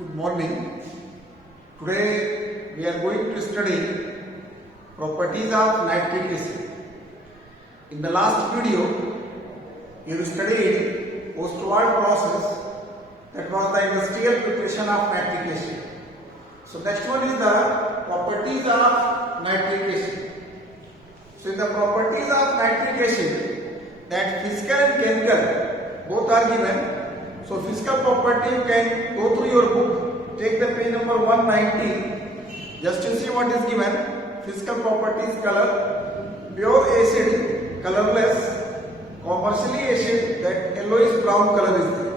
Good morning. Today we are going to study properties of nitric acid. In the last video, you studied post-war process, that was the industrial preparation of nitric acid. So next one is the properties of nitric acid. So in the properties of nitric acid, that physical and chemical both are given. So physical property, you can go through your book, take the page number 190, just to see what is given. Physical properties: color, pure acid, colorless; commercially acid, that yellowish brown color is there.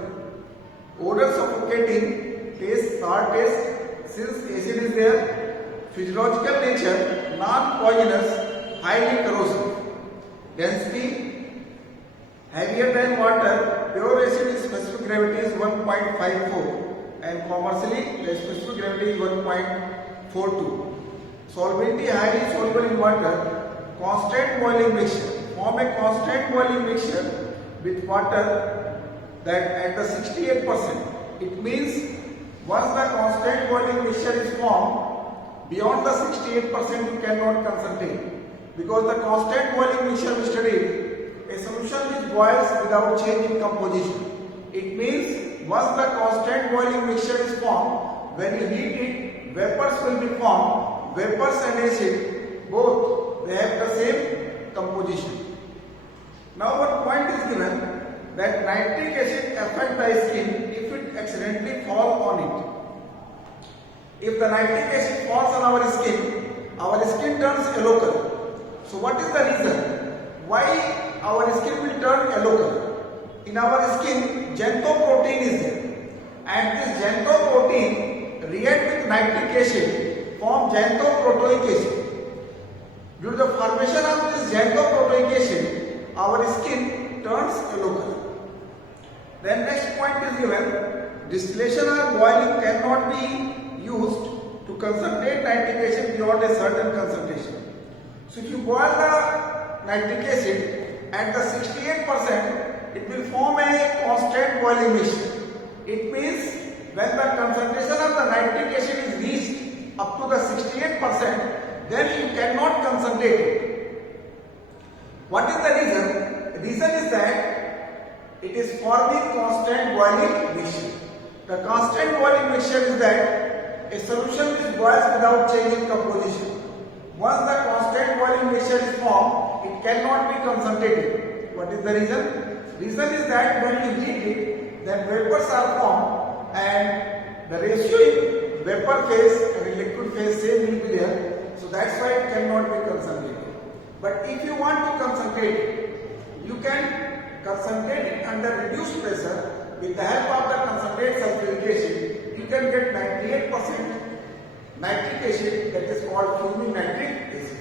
Odor suffocating, taste sour taste, since acid is there. Physiological nature, non-poisonous, highly corrosive. Density, heavier than water. Pure acid specific gravity is 1.54 and commercially the specific gravity is 1.42. Solvency, highly soluble in water. Constant boiling mixture, form a constant boiling mixture with water that at the 68%. It means once the constant boiling mixture is formed, beyond the 68% you cannot concentrate, because the constant boiling mixture we studied, a solution which boils without change in composition. It means once the constant boiling mixture is formed, when you heat it, vapors will be formed. Vapors and acid, both, they have the same composition. Now one point is given, that nitric acid affects the skin if it accidentally falls on it. If the nitric acid falls on our skin turns yellow color. So what is the reason why our skin will turn yellow color? In our skin, xanthoprotein is there, and this xanthoprotein react with nitric acid, form xanthoproteoic acid. Due to the formation of this xanthoproteoic acid, our skin turns yellow color. Then next point is given, distillation or boiling cannot be used to concentrate nitric acid beyond a certain concentration. So if you boil the nitric acid at the 68%, it will form a constant boiling mixture. It means when the concentration of the nitric acid is reached up to the 68%, then you cannot concentrate it. What is the reason? The reason is that it is forming constant boiling mixture. The constant boiling mixture is that a solution which boils without changing composition. Once the constant boiling mixture is formed, it cannot be concentrated. What is the reason? Reason is that when you heat it, then vapors are formed and the ratio in vapor phase and in liquid phase same will be there. So that's why it cannot be concentrated. But if you want to concentrate it, you can concentrate it under reduced pressure with the help of the concentrate sulfuric acid. You can get 98% nitric acid, that is called fuming nitric acid.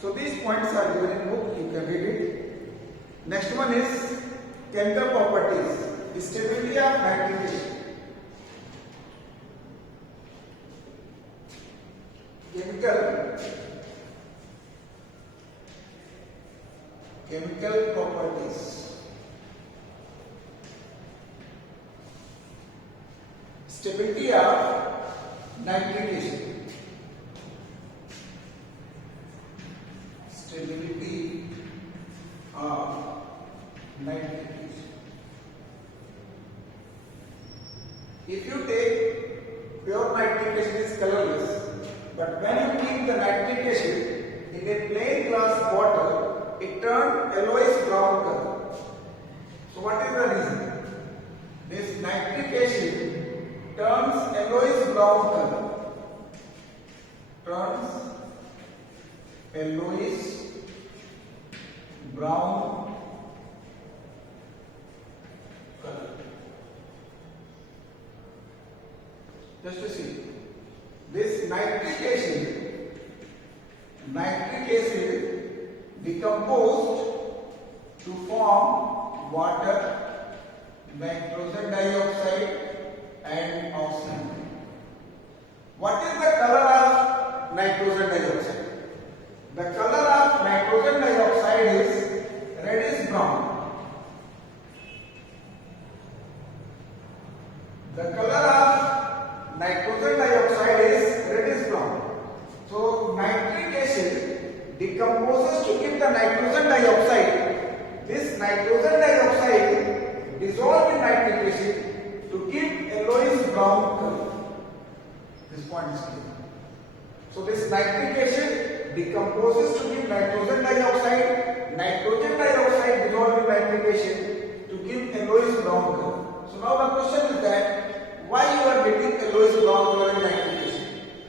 So these points are given in book, you can read it. Next one is chemical properties. Stability of nitric acid. Chemical properties. Stability of nitric acid. Stability of nitric acid. If you take pure nitric acid is colorless, but when you keep the nitric acid in a plain glass bottle, it turns yellowish brown color. So what is the reason? This nitric acid turns yellowish brown color. Turns yellowish brown color. Just to see, this nitric acid decomposed to form water, nitrogen dioxide and oxygen. What is the color of nitrogen dioxide? The color of nitrogen dioxide is reddish brown. The color of nitrogen dioxide dissolved in nitric acid to give yellowish brown color. This point is clear. So this nitric acid decomposes to give nitrogen dioxide. Nitrogen dioxide dissolved in nitric acid to give yellowish brown color. So now the question is that why you are getting yellowish brown color in nitric acid?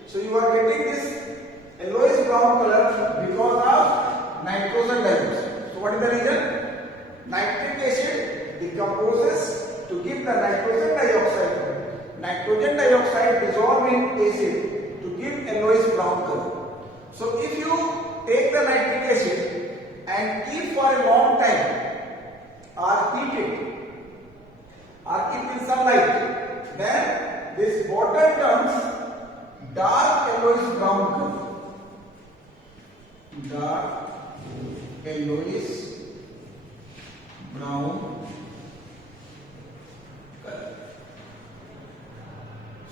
So you are getting this yellowish brown color because of nitrogen dioxide. So what is the reason? Nitric acid decomposes to give the nitrogen dioxide. Nitrogen dioxide dissolved in acid to give yellowish brown color. So if you take the nitric acid and keep for a long time or heat it or keep in sunlight, then this water turns dark yellowish brown color. Dark yellowish brown color.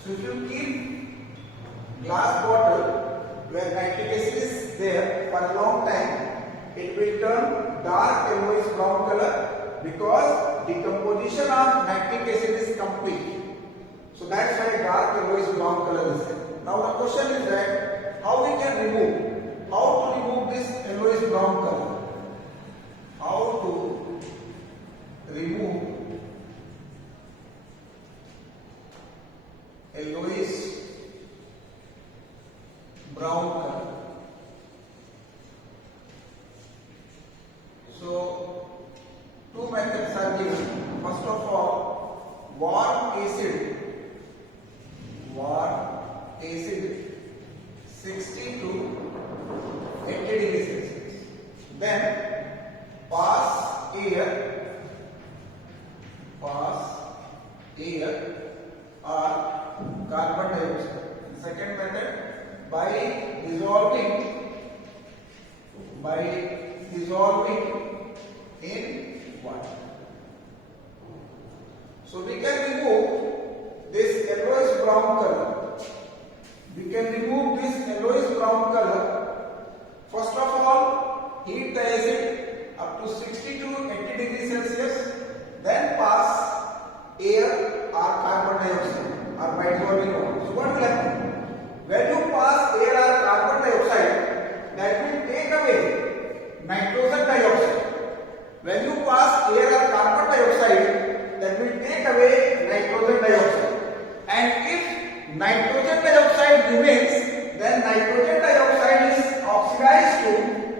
So if you keep glass bottle where nitric acid is there for a long time, it will turn dark yellowish brown color because decomposition of nitric acid is complete. So that's why dark yellowish brown color is there. Now the question is that how we can how to remove this yellowish brown color? How to remove yellowish brown color? So two methods are given. First of all, warm acid 60 to 80 degrees Celsius. Then pass air or carbon dioxide. Second method, by dissolving in water. So we can remove this yellowish brown color. First of all, heat the acid up to 60 to 80 degrees Celsius. Then pass air or carbon dioxide or by dissolving water. So what will happen? When you pass air or carbon dioxide, that will take away nitrogen dioxide. When you pass air or carbon dioxide, that will take away nitrogen dioxide. And if nitrogen dioxide remains, then nitrogen dioxide is oxidized to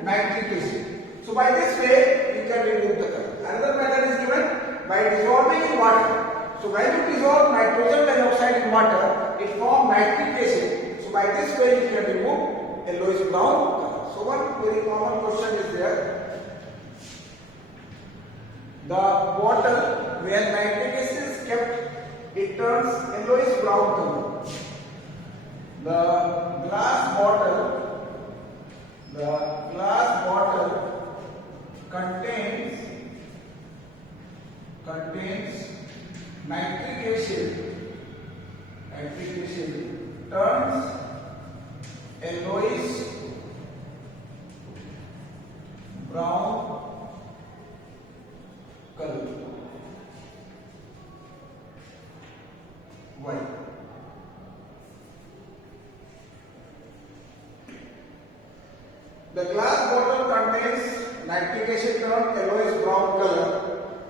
nitric acid. So by this way, you can remove the color. Another method is given by dissolving in water. So when you dissolve nitrogen dioxide in water, it forms nitric acid. So by this way, you can remove yellowish brown color. So one very common question is there. The bottle where nitric acid is kept, it turns yellowish brown color. The glass bottle contains nitric acid turns yellowish brown color. Why? The glass bottle contains nitric acid turned yellowish brown color.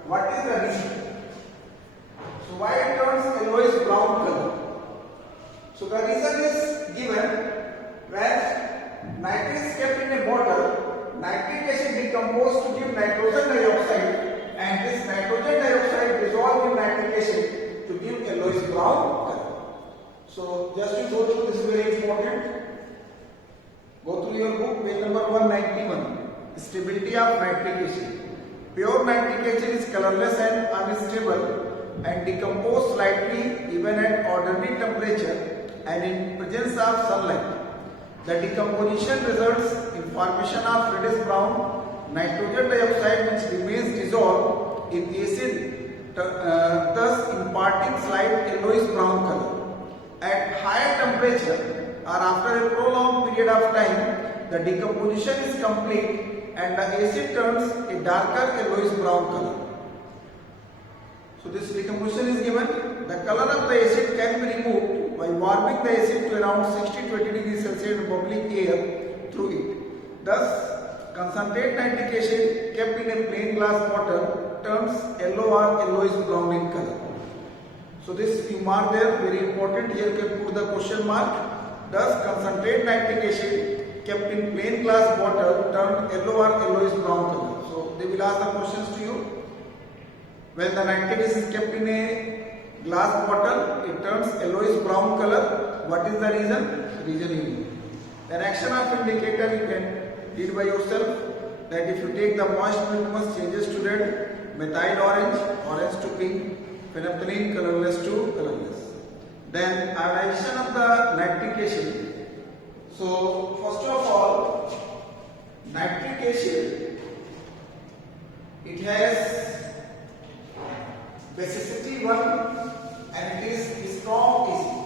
What is the reason? So why it turns yellowish brown color? So the reason is given when nitric is kept in a bottle, nitric acid decomposed to give nitrogen dioxide, and this nitrogen dioxide dissolved in nitric acid to give yellowish brown color. So just to go through, this is very important. Go through your book, page number 191. Stability of nitric acid. Pure nitric acid is colorless and unstable and decompose slightly even at ordinary temperature and in presence of sunlight. The decomposition results in formation of reddish brown nitrogen dioxide which remains dissolved in acid, thus imparting slight yellowish brown color. At higher temperature or after a prolonged period of time, the decomposition is complete and the acid turns a darker yellowish brown color. So this decomposition is given. The color of the acid can be removed by warming the acid to around 60 to 80 degrees Celsius and bubbling air through it. Thus, concentrate nitric acid kept in a plain glass bottle turns yellow or yellowish brown in color. So this you mark there, very important. Here you can put the question mark. Thus, concentrate nitric acid kept in plain glass bottle turned yellow or yellowish brown color. So they will ask the questions to you. When the nitric acid is kept in a glass bottle, it turns yellowish brown color. What is the reason? Reason you know. Then action of indicator you can read by yourself. That if you take the moist litmus changes to red, methyl orange, orange to pink, phenolphthalein colorless to colorless. Then ionization of the nitric acid. So first of all, nitric acid, it has basicity 1 and it is strong acid.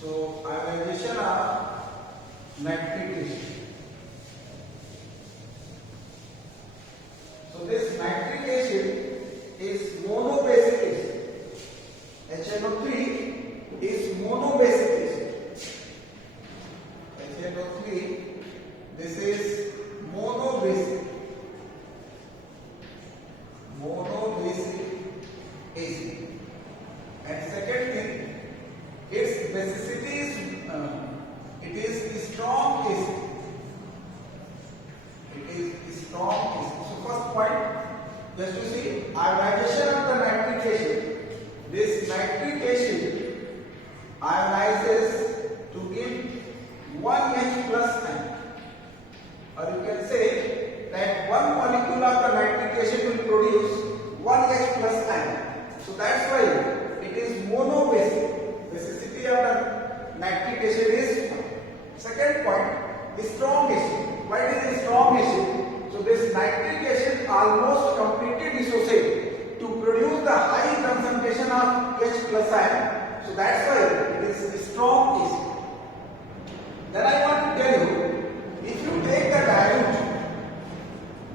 So ionization of nitric acid. So this nitric acid is monobasic acid. HNO3 is monobasic acid. HNO3, this is monobasic acid. And second thing, its basicity is it is strong acid. It is strong acid. So first point, just to see ionization of the nitric acid. This nitric acid ionizes to give 1H plus ion. Or you can say that one molecule of the nitric acid will produce 1H plus ion. So that's why it is monobasic. Basicity of the nitric acid is 1. Second point, strong acid. Why it is strong acid? So this nitric acid almost completely dissociates to produce the high concentration of H plus ion. So that's why it is strong acid. Then I want to tell you, if you take the dilute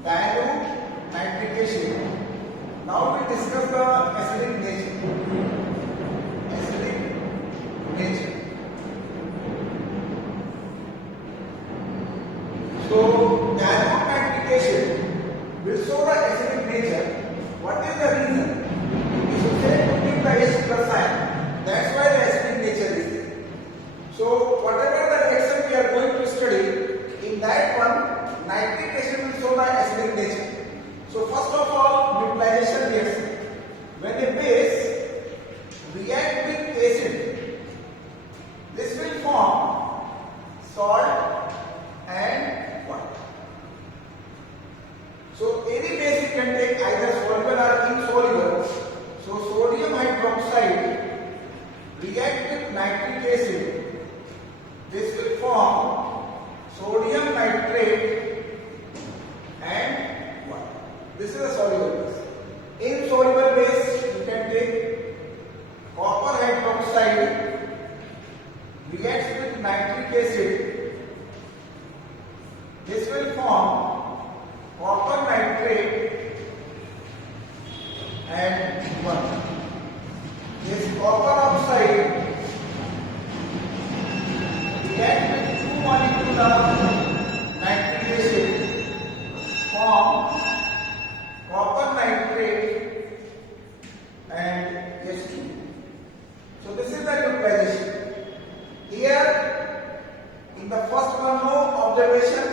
nitric acid, now we discuss the acidic nature. Acidic nature. So dilute nitric acid will show the acidic nature. What is the reason? It is said to give the H plus ion. That's why the acidic nature is there. So whatever the reaction we are going to study, in that one, nitric acid will show the acidic nature. So first of all, neutralization reaction. When a base react with acid, this will form salt and water. So any base you can take either soluble or insoluble. So sodium hydroxide react with nitric acid. This will form sodium nitrate and water. This is a soluble base. Insoluble base you can take copper hydroxide reacts with nitric acid. This will form copper nitrate and water. This copper oxide react with 2 molecules of nitric acid, form copper nitrate and H2. So this is the neutralization. Here in the first one, no observation.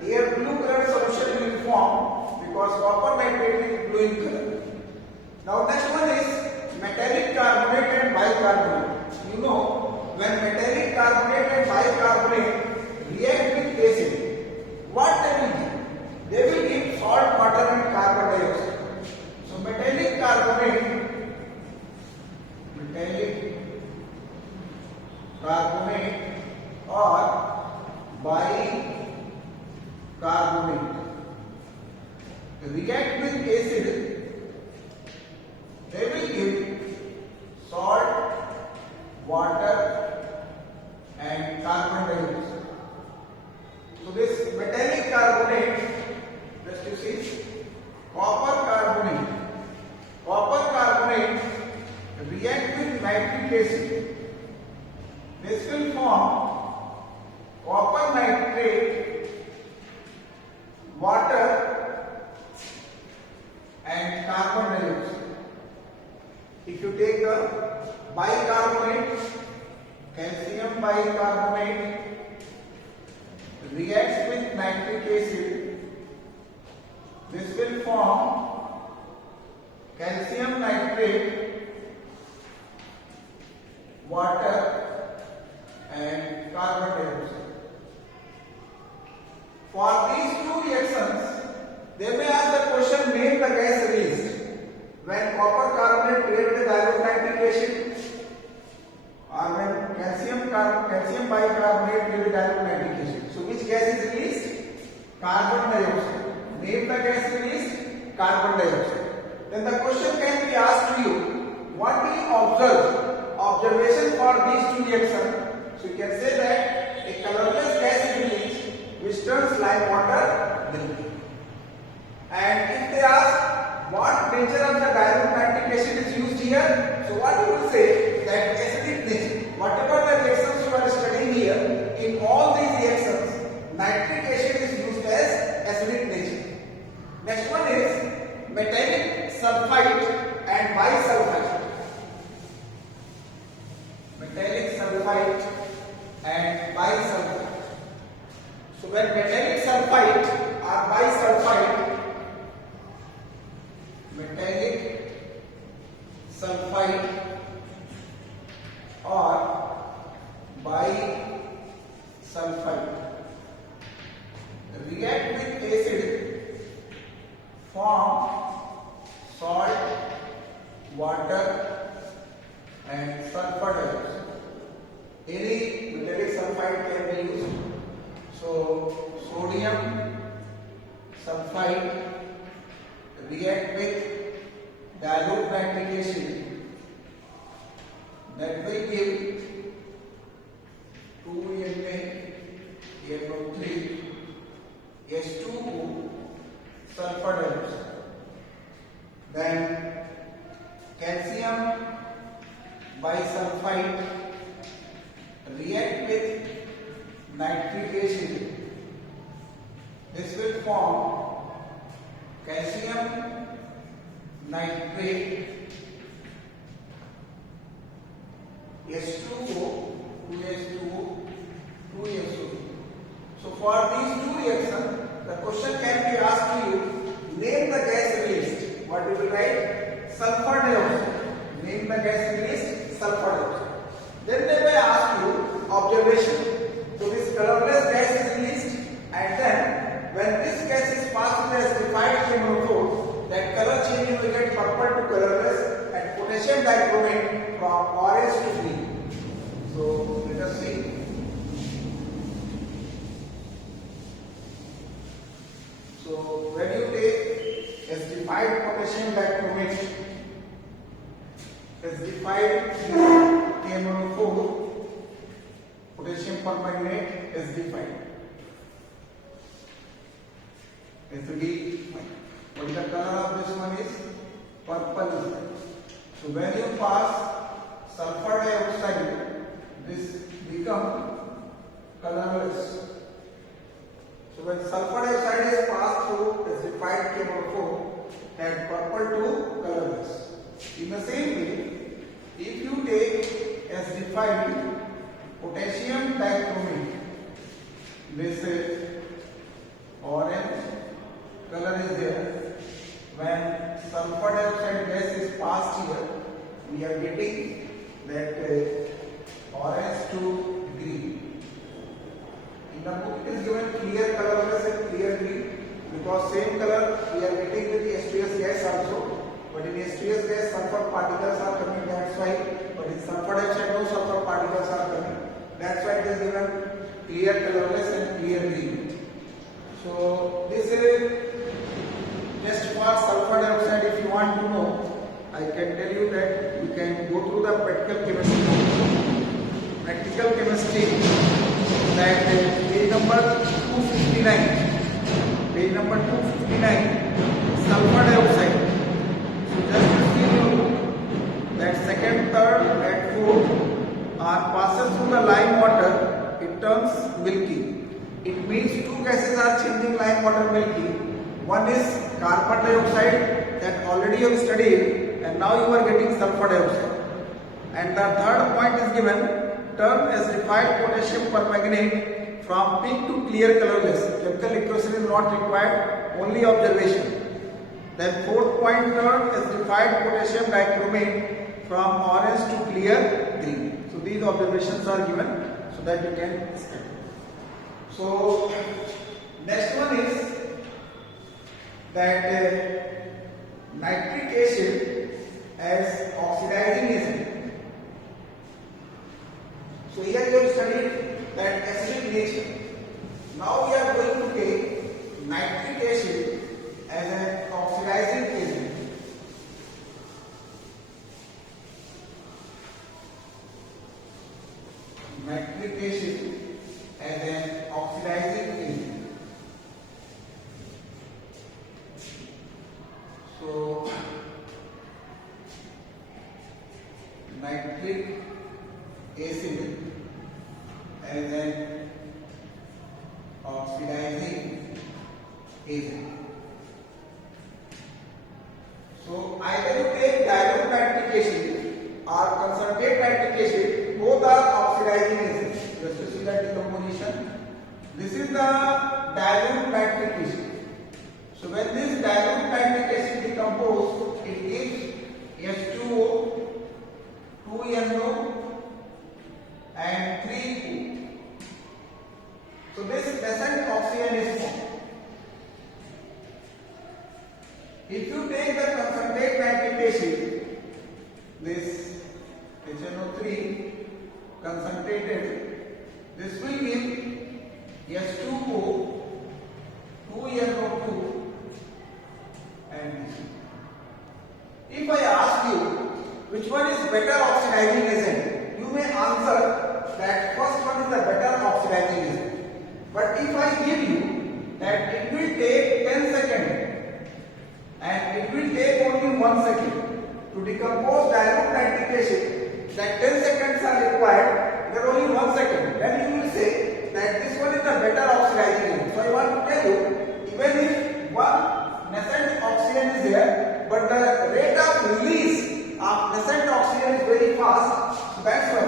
Here blue color solution will form because copper nitrate is blue in color. Now next one is metallic carbonate and bicarbonate. You know, when metallic carbonate and bicarbonate react with acid, what they will give? They will give salt, water and carbon dioxide. So metallic carbonate or bicarbonate react with acid, they will give salt, water and carbon dioxide. So this metallic copper carbonate. Copper carbonate react with nitric acid. This will form copper nitrate, water and carbon dioxide. If you take the bicarbonate, calcium bicarbonate reacts with nitric acid, this will form calcium nitrate, water and carbon dioxide. For these two reactions, they may ask the question, name the gas released when copper carbonate reacts with dilute nitric acid, or when calcium bicarbonate reacts with dilute nitric acid. So which gas is released? Carbon dioxide. Name the gas released? Carbon dioxide. Then the question can be asked to you, what do you observe? Observation for these two reactions. So you can say that a colorless gas is released which turns lime water milk. And if they ask what nature of the dilute nitric acid is used here, so what you will say that acidic nature. Whatever the reactions you are studying here, in all these reactions, nitric acid is used as acidic nature. Next one is metallic sulfide and bisulfide. Metallic sulfide and bisulfide. So when metallic sulfide or bisulfide, metallic sulfide or bisulfide react with acid, form salt, water and sulfur dioxide. Any metallic sulfide can be used. So sodium sulfide react with dilute nitric acid, that will give 2Na3 H2O sulfur dioxide. Then calcium bisulfide react with nitric acid. This will form calcium nitrate H2O, 2H2O, 2SO2. So for these two reactions, the question can be asked to you, name the gas released. What you will write? Sulfur dioxide. Name the gas released, sulfur dioxide. Then they may ask you observation. So this colorless gas is released, and then when this gas is passed through as defined chemotherapy, that color changing will get purple to colorless and potassium dichromate from orange to green. So let us see. So when you take acidified potassium dichromate, acidified chemotherapy, potassium permanganate acidified. Acidified. What is the color of this one is? Purple. So when you pass sulfur dioxide, this becomes colorless. So when sulfur dioxide is passed through acidified chemotherapy, that purple to colorless. In the same way, if you take acidified potassium dichromate, this orange color is there. When sulfur dioxide gas is passed here, we are getting that orange to green. In the book it is given clear colorless and clear green, because same color we are getting with the H2S gas also. But in H2S gas sulfur particles are coming, that's why. But in sulfur dioxide no sulfur particles are coming. That's why it is given clear colorless and clear green. So this is just for sulfur dioxide. If you want to know, I can tell you that you can go through the practical chemistry. Practical chemistry, that page number 259. Page number 259, sulfur dioxide. lime water, it turns milky. It means two gases are changing lime water milky. One is carbon dioxide that already you have studied, and now you are getting sulfur dioxide. And the third point is given, turn acidified potassium permanganate from pink to clear colorless. Chemical equation is not required, only observation. Then fourth point, turn acidified potassium dichromate from orange to clear green. So these observations are given so that you can study. So next one is that nitric acid as oxidizing agent. So here you have studied that acidic nature. Now we are going to take nitric acid as an oxidizing agent. Nitric acid as an oxidizing agent. So nitric acid as an oxidizing agent. So either you take dilute nitric acid or concentrate nitric acid, both are oxidizing agents. Just to see that decomposition. This is the dilute nitric acid. So when this dilute nitric acid decomposes, it gives H2O, 2NO and 3O. So this nascent oxygen is formed. If you take the concentrate nitric acid, this HNO3 concentrated, this will give H2O, 2NO2 and this. If I ask you which one is better oxidizing agent, you may answer that first one is the better oxidizing agent. But if I give you that it will take 10 seconds and it will take only 1 second to decompose dilute nitric acid, that 10 seconds are required, there are only 1 second, then you will say that this one is the better oxidizing agent. So I want to tell you, even if one nascent oxygen is there, but the rate of release of nascent oxygen is very fast, so that's why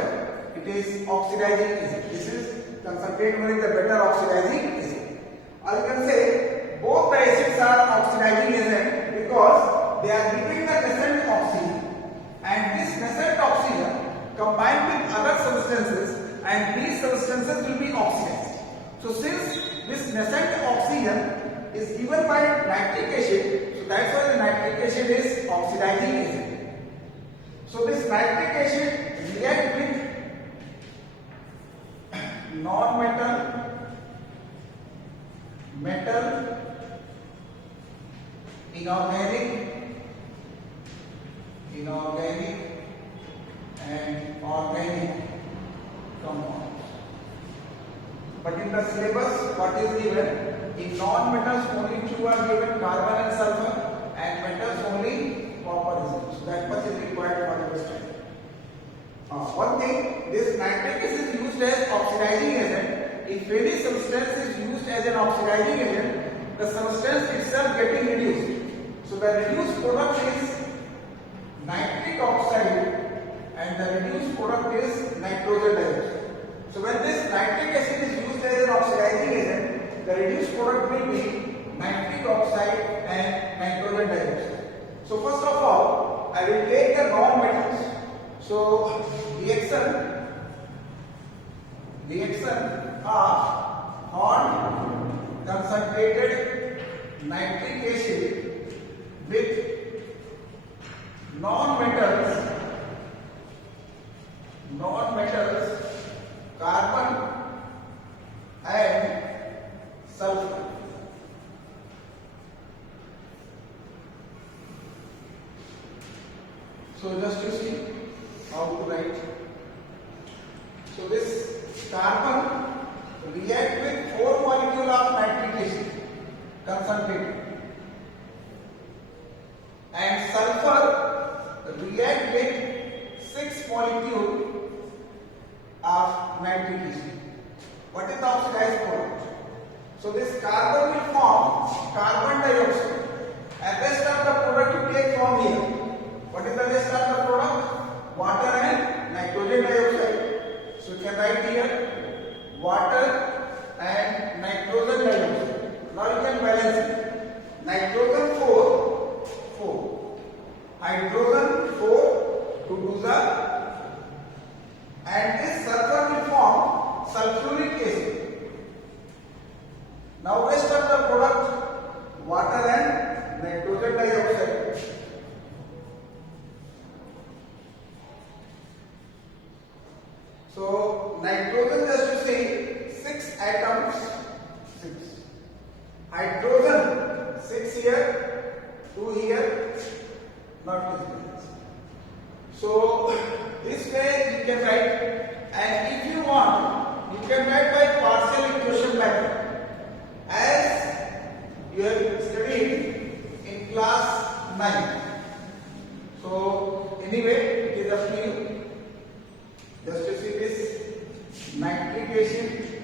it is oxidizing agent. This is concentrate one is the better oxidizing agent. Or you can say both the acids are oxidizing agent because they are giving the nascent oxygen, and this nascent oxygen combined with other substances, and these substances will be oxidized. So since this nascent oxygen is given by nitric acid, so that's why the nitric acid is oxidizing agent. So this nitric acid react with non-metal, metal, inorganic and organic compounds. But in the syllabus, what is given? In non-metals only two are given, carbon and sulfur, and metals only copper is given. So that much is required for your study. One thing, this nitric acid is used as oxidizing agent. If any substance is used as an oxidizing agent, the substance itself getting reduced. So the reduced product is nitric oxide and the reduced product is nitrogen dioxide. So when this nitric acid is used as an oxidizing agent, the reduced product will be nitric oxide and nitrogen dioxide. So first of all, I will take the non-metals. So reaction of concentrated nitric acid with non-metals, carbon and sulfur. So just to see how to write. So this carbon react with 4 molecules of nitric acid concentrated, and sulfur react with 6 molecules of nitric hydrogen 4, 2 2s are, and this sulfur will form sulfuric acid. Now rest of the product, water and nitrogen dioxide. So nitrogen, just to say 6 atoms, 6. Hydrogen 6 here, 2 here, not this difference. So this way you can write, and if you want, you can write by partial equation method, as you have studied in class 9. So anyway, it is up to you. Just to see this nitric acid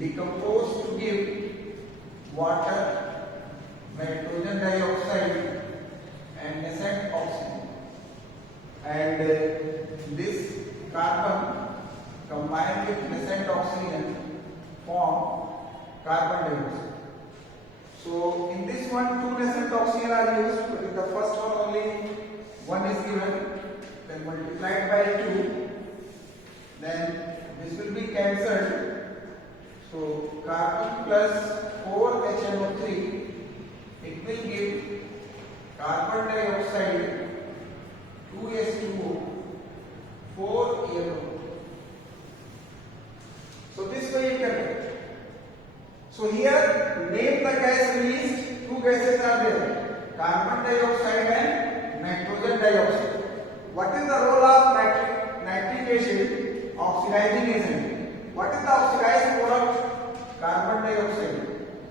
decompose to give water, nitrogen dioxide and nascent oxygen, and this carbon combined with nascent oxygen form carbon dioxide. So in this one, 2 nascent oxygen are used, but in the first one only 1 is given. Then multiplied by 2, then this will be cancelled. So carbon plus 4 HNO3, it will give carbon dioxide 2H2O 4 ENO. So this way you can write. So here name the gas released. 2 gases are there, carbon dioxide and nitrogen dioxide. What is the role of nitric acid? Oxidizing agent. What is the oxidized product? Carbon dioxide.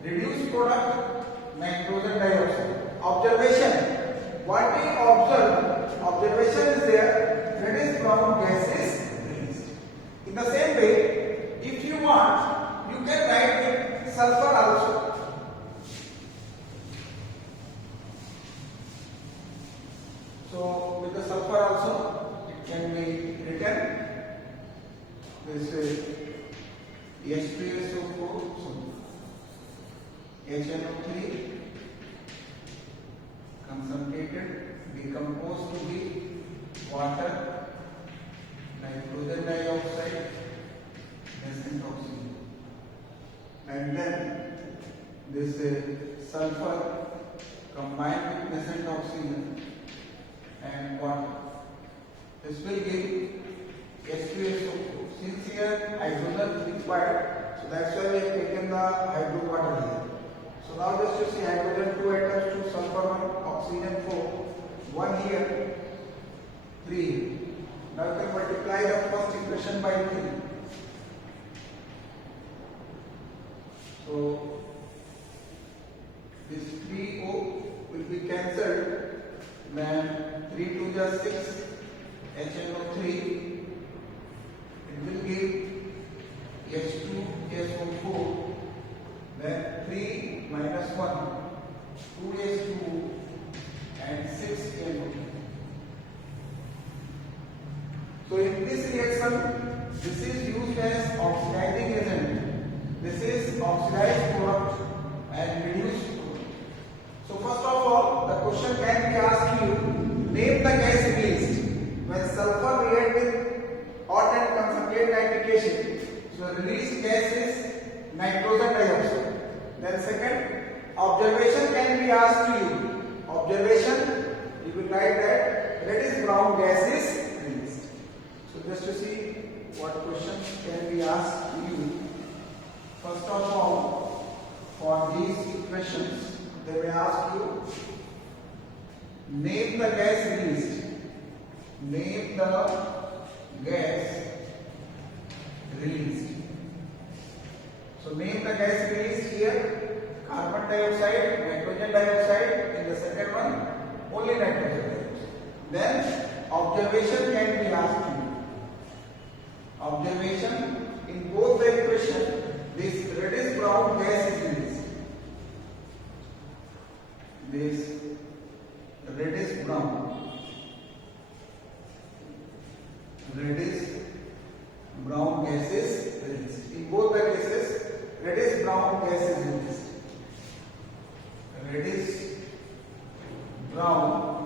Reduced product? Nitrogen dioxide. Observation. What we observe? Observation is there. Reddish brown gas is released. In the same way, if you want, you can write with sulfur also. So with the sulfur also, it can be written this H2SO4, HNO3 concentrated, decomposed to be water, nitrogen dioxide, nascent oxygen, and then this sulfur combined with nascent oxygen and water. This will give H2SO4. Since here hydrogen is required, so that's why we have taken the hydro water here. So now just to see hydrogen 2 atoms, 2 sulfur 1, oxygen 4, 1 here, 3. Now you can multiply the first equation by 3. So this 3O will be cancelled. Then 3 2 is 6, HNO3, it will give H2SO4, then 3 minus 1, 2H2 and 6NO. So in this reaction, this is used as oxidizing agent. This is oxidized product and reduced product. So first of all, the question can be asked you, name the gas released when sulfur react with hot and concentrate nitric acid. So released gas is nitrogen dioxide. Then second, observation can be asked to you. Observation, you will write that reddish brown gas is released. So just to see what questions can be asked to you. First of all, for these equations, they may ask you, name the gas released. Name the gas released. So name the gas released here, carbon dioxide, nitrogen dioxide. In the second one, only nitrogen dioxide. Then observation can be asked you. Observation, in both the equation, this reddish brown gas is released. This reddish brown gas is released. In both the cases, reddish brown gas is released. Reddish brown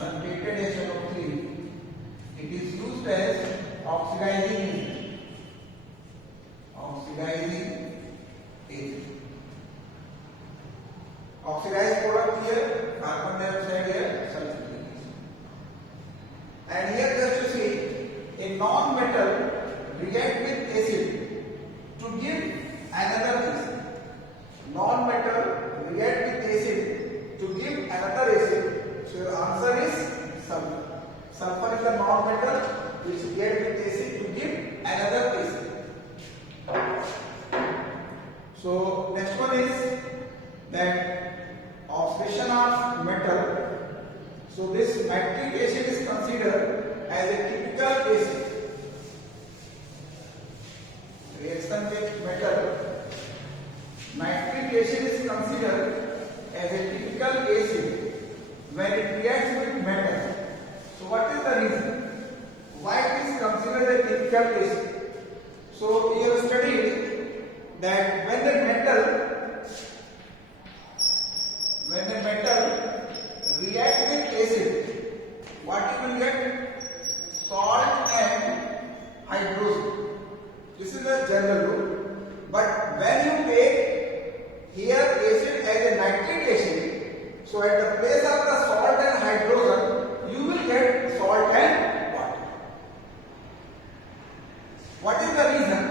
concentrated HNO3, it is used as oxidizing agent. Oxidizing agent. Oxidized product here, carbon dioxide here, sulfuric acid. And here just to see, a non-metal react with acid to give another acid. Non-metal react with acid to give another acid. So your answer is sulfur. Sulfur is the non-metal which react with acid to give another acid. So next one is that oxidation of metal. So this nitric acid is considered as a typical acid. Reaction with metal, nitric acid is considered as a typical acid when it reacts with metal. So what is the reason why it is considered a typical acid? So we have studied that when the metal react with acid, what you will get? Salt and hydrogen. This is a general rule. But when you take here acid as a nitric acid, so at the place of the salt and hydrogen, you will get salt and water. What is the reason?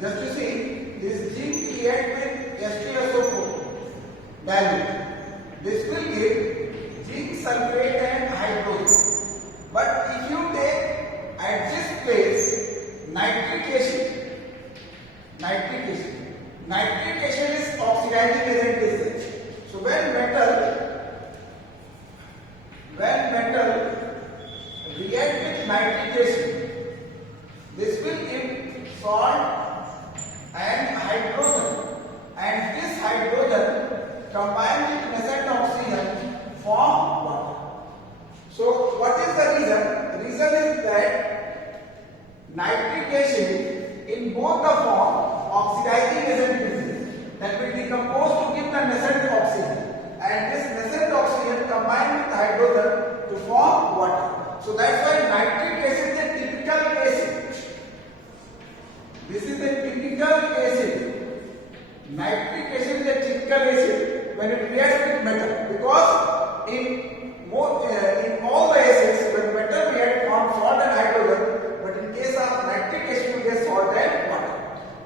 Just to see, this zinc react with H2SO4 dilute. This will give zinc sulfate and hydrogen. But if you take at this place nitric acid is oxidizing agent. So when metal react with nitric acid, this will give salt and hydrogen, and this hydrogen combined with nascent oxygen form water. So what is the reason? The reason is that nitric acid in both the form oxidizing agent, that will decompose to give the nascent oxygen, and this nascent oxygen combined with hydrogen to form water. So that's why nitric acid is a typical acid. This is a typical acid. Nitric acid is a typical acid when it reacts with metal, because in all the acids when metal react form salt and hydrogen, but in case of nitric acid we get salt and water.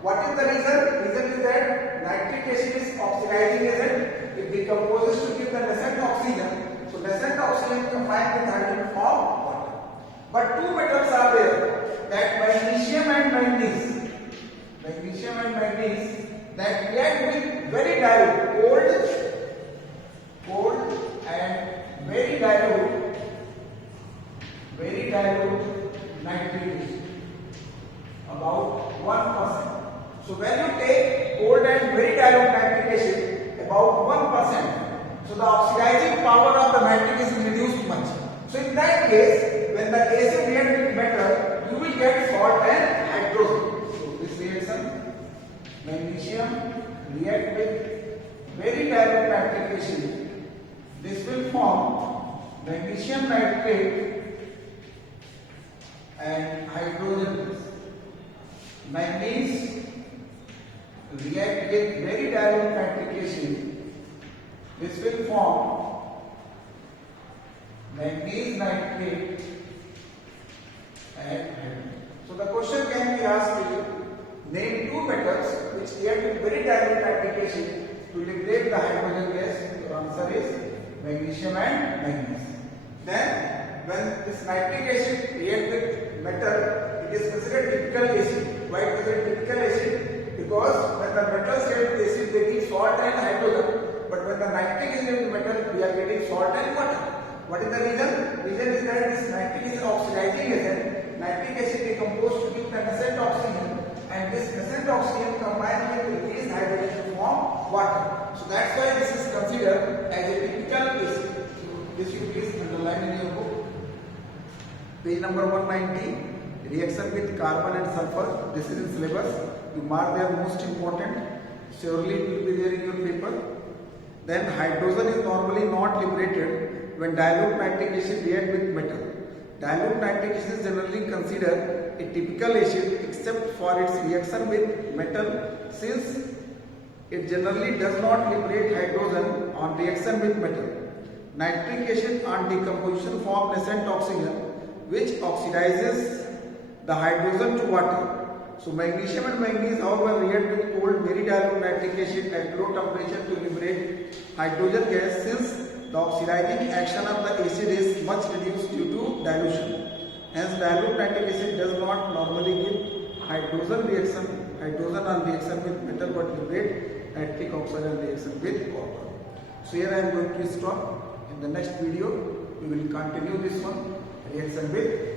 What is the reason? Reason is that nitric acid is oxidizing agent. It decomposes to give the nascent oxygen. So nascent oxygen combined with hydrogen form water. But two metals are there, that magnesium and manganese. Magnesium and manganese that react with very dilute, cold and very dilute nitric acid, about 1%. So when you take cold and very dilute nitric acid, about 1%, so the oxidizing power of the nitric acid is reduced much. So in that case, when the acid reacts with metal, you will get salt and hydrogen. So this reaction, magnesium react with very dilute nitric acid. This will form magnesium nitrate and hydrogen. Manganese react with very dilute nitric acid. This will form manganese nitrate and hydrogen. So the question can be asked to you, name two metals which react with very dilute nitric acid to liberate the hydrogen gas. Your answer is magnesium and manganese. Then when this nitric acid react with metal, it is considered typical acid. Why it is a typical acid? Because when the metals react with acid, they give salt and hydrogen. But when the nitric is in metal, we are getting salt and water. What is the reason? Reason is that this nitric is oxidizing agent. Nitric acid decomposed to give the nascent oxygen, and this nascent oxygen combined with released hydrogen to form water. So that's why this is considered as a typical acid. So this you please underline in your book. Page number 190. Reaction with carbon and sulfur. This is in syllabus. You mark they are most important. Surely it will be there in your paper. Then hydrogen is normally not liberated when dilute nitric acid react with metal. Dilute nitric acid is generally considered a typical acid except for its reaction with metal, since it generally does not liberate hydrogen on reaction with metal. Nitric acid on decomposition form nascent oxygen which oxidizes the hydrogen to water. So magnesium and manganese however react with cold very dilute nitric acid at low temperature to liberate hydrogen gas, since the oxidizing action of the acid is much reduced due to dilution. Hence dilute nitric acid does not normally give hydrogen on reaction with metal, but liberate nitric oxide on reaction with copper. So here I am going to stop. In the next video we will continue this one, reaction with